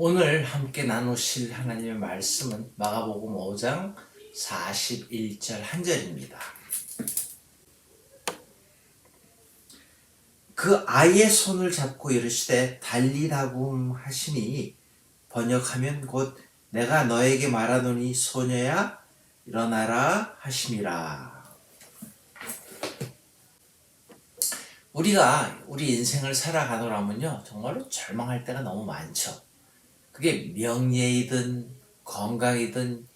오늘 함께 나누실 하나님의 말씀은 마가복음 5장 41절 한 절입니다. 그 아이의 손을 잡고 이르시되 달리다굼 하시니 번역하면 곧 내가 너에게 말하노니 소녀야 일어나라 하심이라. 우리가 우리 인생을 살아가노라면요 정말로 절망할 때가 너무 많죠. 그게 명예이든 건강이든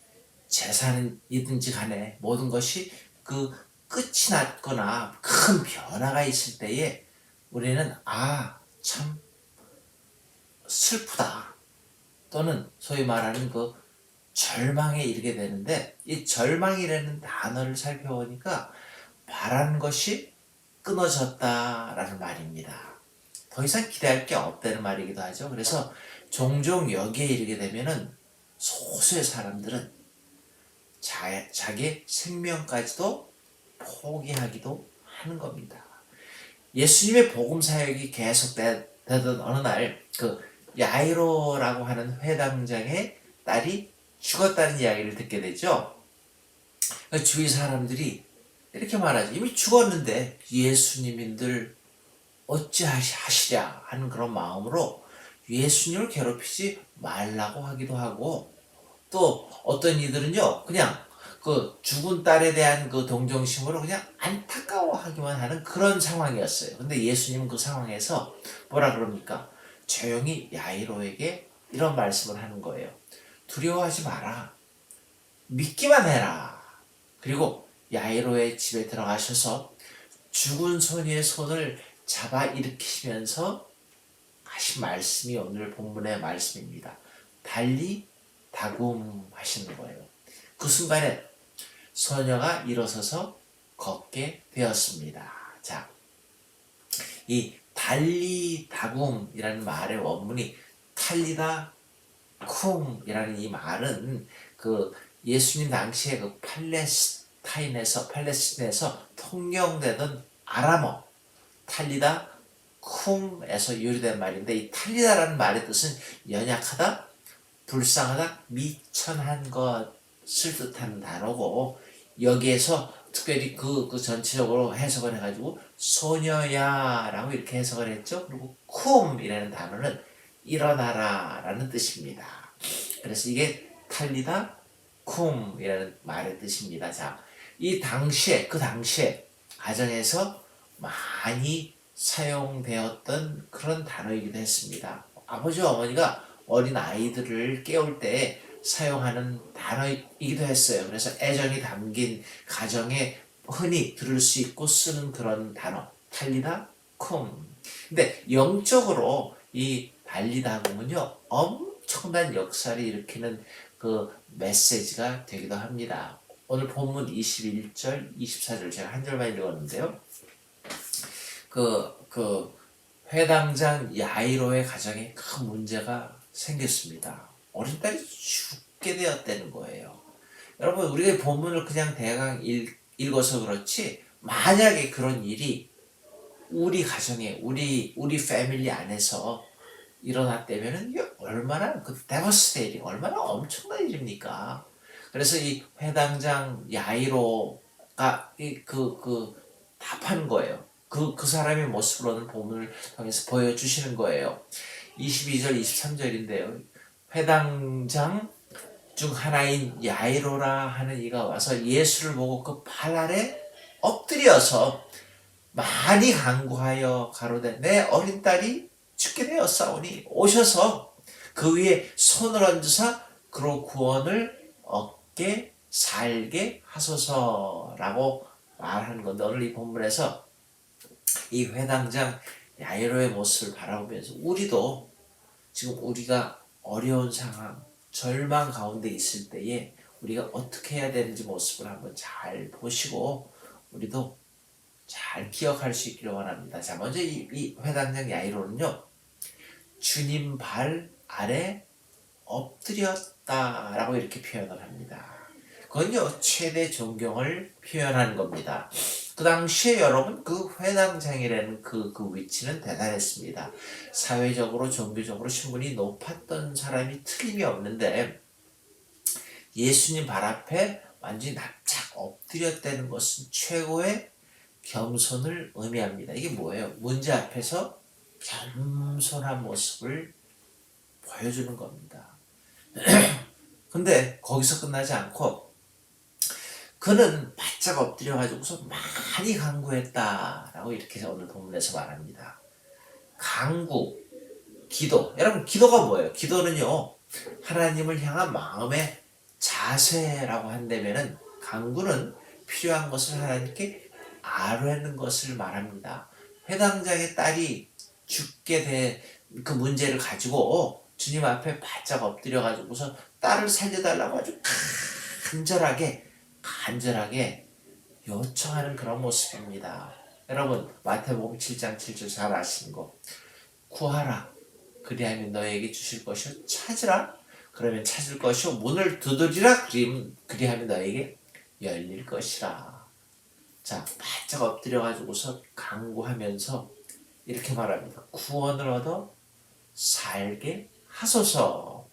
재산이든지 간에 모든 것이 그 끝이 났거나 큰 변화가 있을 때에 우리는 참 슬프다 또는 소위 말하는 그 절망에 이르게 되는데, 이 절망이라는 단어를 살펴보니까 바라는 것이 끊어졌다라는 말입니다. 더 이상 기대할 게 없다는 말이기도 하죠. 그래서 종종 여기에 이르게 되면은 소수의 사람들은 자기 생명까지도 포기하기도 하는 겁니다. 예수님의 복음 사역이 계속되던 어느 날 그 야이로라고 하는 회당장의 딸이 죽었다는 이야기를 듣게 되죠. 주위 사람들이 이렇게 말하죠. 이미 죽었는데 예수님인들 어찌하시랴 하는 그런 마음으로 예수님을 괴롭히지 말라고 하기도 하고, 또 어떤 이들은요 그냥 그 죽은 딸에 대한 그 동정심으로 그냥 안타까워하기만 하는 그런 상황이었어요. 근데 예수님은 그 상황에서 뭐라 그럽니까? 조용히 야이로에게 이런 말씀을 하는 거예요. 두려워하지 마라. 믿기만 해라. 그리고 야이로의 집에 들어가셔서 죽은 소녀의 손을 잡아 일으키시면서 하신 말씀이 오늘 본문의 말씀입니다. 달리다굼 하시는 거예요. 그 순간에 소녀가 일어서서 걷게 되었습니다. 자, 이 달리다굼이라는 말의 원문이 탈리다 쿵이라는 이 말은 그 예수님 당시에 그 팔레스타인에서 통용되던 아람어 탈리다 쿵에서 유래된 말인데, 이 탈리다라는 말의 뜻은 연약하다, 불쌍하다, 미천한 것을 뜻하는 단어고, 여기에서 특별히 그 전체적으로 해석을 해가지고 소녀야 라고 이렇게 해석을 했죠. 그리고 쿰이라는 단어는 일어나라 라는 뜻입니다. 그래서 이게 탈리다 쿰이라는 말의 뜻입니다. 자, 그 당시에 가정에서 많이 사용되었던 그런 단어이기도 했습니다. 아버지와 어머니가 어린 아이들을 깨울 때 사용하는 단어이기도 했어요. 그래서 애정이 담긴 가정에 흔히 들을 수 있고 쓰는 그런 단어, 달리다 쿰. 근데 영적으로 이 달리다굼은요 엄청난 역사를 일으키는 그 메시지가 되기도 합니다. 오늘 본문 21절, 24절 제가 한 절만 읽었는데요. 그 회당장 야이로의 가정에 큰 문제가 생겼습니다. 어린 딸이 죽게 되었다는 거예요. 여러분, 우리가 본문을 그냥 대강 읽어서 그렇지, 만약에 그런 일이 우리 가정에, 우리 패밀리 안에서 일어났다면은 이게 얼마나 그 데버스테이팅, 얼마나 엄청난 일입니까? 그래서 이 회당장 야이로가 답하는 거예요. 그 사람의 모습을 오늘 본문을 통해서 보여주시는 거예요. 22절, 23절인데요. 회당장 중 하나인 야이로라 하는 이가 와서 예수를 보고 그 발 아래 엎드려서 많이 간구하여 가로되 내 어린 딸이 죽게 되었사오니 오셔서 그 위에 손을 얹으사 그로 구원을 얻게 살게 하소서라고 말하는 건데, 오늘 이 본문에서 이 회당장 야이로의 모습을 바라보면서 우리도 지금 우리가 어려운 상황, 절망 가운데 있을 때에 우리가 어떻게 해야 되는지 모습을 한번 잘 보시고 우리도 잘 기억할 수 있기를 원합니다. 자, 먼저 이 회당장 야이로는요, 주님 발 아래 엎드렸다라고 이렇게 표현을 합니다. 그건요, 최대 존경을 표현하는 겁니다. 그 당시에 여러분 그 회당장이라는 그 위치는 대단했습니다. 사회적으로 종교적으로 신분이 높았던 사람이 틀림이 없는데 예수님 발 앞에 완전히 납작 엎드렸다는 것은 최고의 겸손을 의미합니다. 이게 뭐예요? 문제 앞에서 겸손한 모습을 보여주는 겁니다. 근데 거기서 끝나지 않고 그는 바짝 엎드려가지고서 많이 간구했다라고 이렇게 오늘 본문에서 말합니다. 간구, 기도. 여러분 기도가 뭐예요? 기도는요 하나님을 향한 마음의 자세라고 한다면은 간구는 필요한 것을 하나님께 아뢰는 것을 말합니다. 회당장의 딸이 죽게 된 그 문제를 가지고 주님 앞에 바짝 엎드려 가지고서 딸을 살려달라고 아주 간절하게 요청하는 그런 모습입니다. 여러분 마태복음 7장 7절 잘 아시는 거. 구하라 그리하면 너에게 주실 것이요 찾으라 그러면 찾을 것이요 문을 두드리라 그리하면 너에게 열릴 것이라. 자 바짝 엎드려 가지고서 간구하면서 이렇게 말합니다. 구원을 얻어 살게 하소서.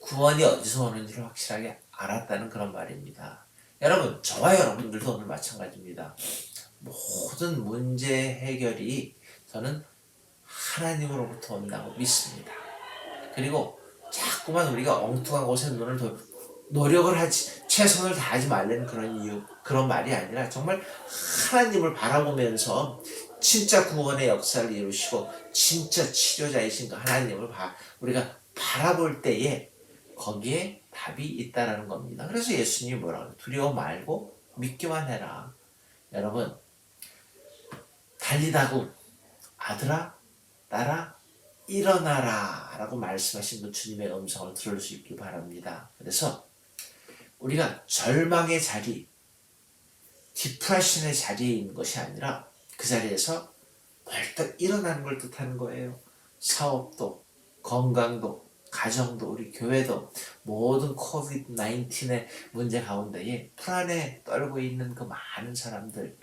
구원이 어디서 오는지를 확실하게 알았다는 그런 말입니다. 여러분 저와 여러분들도 오늘 마찬가지입니다. 모든 문제 해결이 저는 하나님으로부터 온다고 믿습니다. 그리고 자꾸만 우리가 엉뚱한 곳에 노력을 하지 최선을 다하지 말라는 그런 이유 그런 말이 아니라 정말 하나님을 바라보면서 진짜 구원의 역사를 이루시고 진짜 치료자이신 그 하나님을 우리가 바라볼 때에 거기에 답이 있다라는 겁니다. 그래서 예수님이 뭐라고 해요? 두려워 말고 믿기만 해라. 여러분 달리다고 아들아 딸아 일어나라 라고 말씀하신 그 주님의 음성을 들을 수 있길 바랍니다. 그래서 우리가 절망의 자리 디프레션의 자리에 있는 것이 아니라 그 자리에서 벌떡 일어나는 걸 뜻하는 거예요. 사업도 건강도 가정도 우리 교회도 모든 코비드-19의 문제 가운데에 불안에 떨고 있는 그 많은 사람들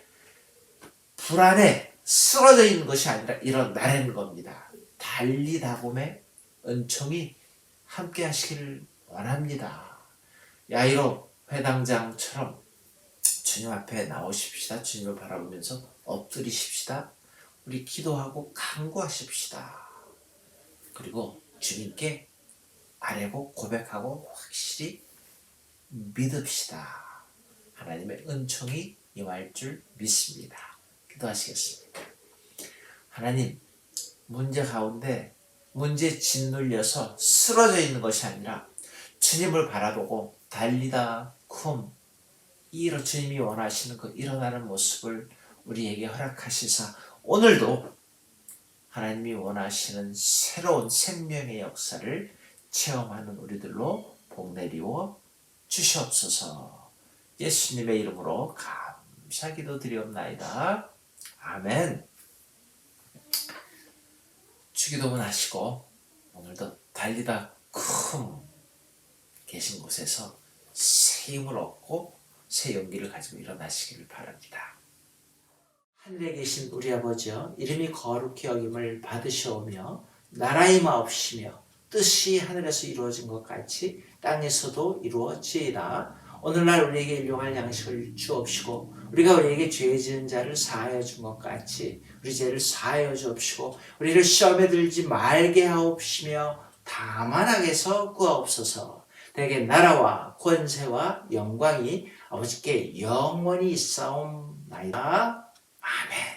불안에 쓰러져 있는 것이 아니라 일어나는 겁니다. 달리다곰의 은총이 함께 하시기를 원합니다. 야이로 회당장처럼 주님 앞에 나오십시다. 주님을 바라보면서 엎드리십시다. 우리 기도하고 간구하십시다. 그리고 주님께 아뢰고 고백하고 확실히 믿읍시다. 하나님의 은총이 임할 줄 믿습니다. 기도하시겠습니다. 하나님, 문제 가운데 문제에 짓눌려서 쓰러져 있는 것이 아니라 주님을 바라보고 달리다 주님이 원하시는 그 일어나는 모습을 우리에게 허락하시사 오늘도 하나님이 원하시는 새로운 생명의 역사를 체험하는 우리들로 복 내리워 주시옵소서. 예수님의 이름으로 감사 기도 드리옵나이다. 아멘. 주기도문 하시고 오늘도 달리다 계신 곳에서 새 힘을 얻고 새 용기를 가지고 일어나시기를 바랍니다. 하늘에 계신 우리 아버지여 이름이 거룩히 여김을 받으시오며 나라의 마옵시며 뜻이 하늘에서 이루어진 것 같이 땅에서도 이루어지이다. 오늘날 우리에게 일용할 양식을 주옵시고 우리가 우리에게 죄 지은 자를 사하여 준 것 같이 우리 죄를 사하여 주옵시고 우리를 시험에 들지 말게 하옵시며 다만 악에서 구하옵소서. 대개 나라와 권세와 영광이 아버지께 영원히 있사옵나이다. 아멘.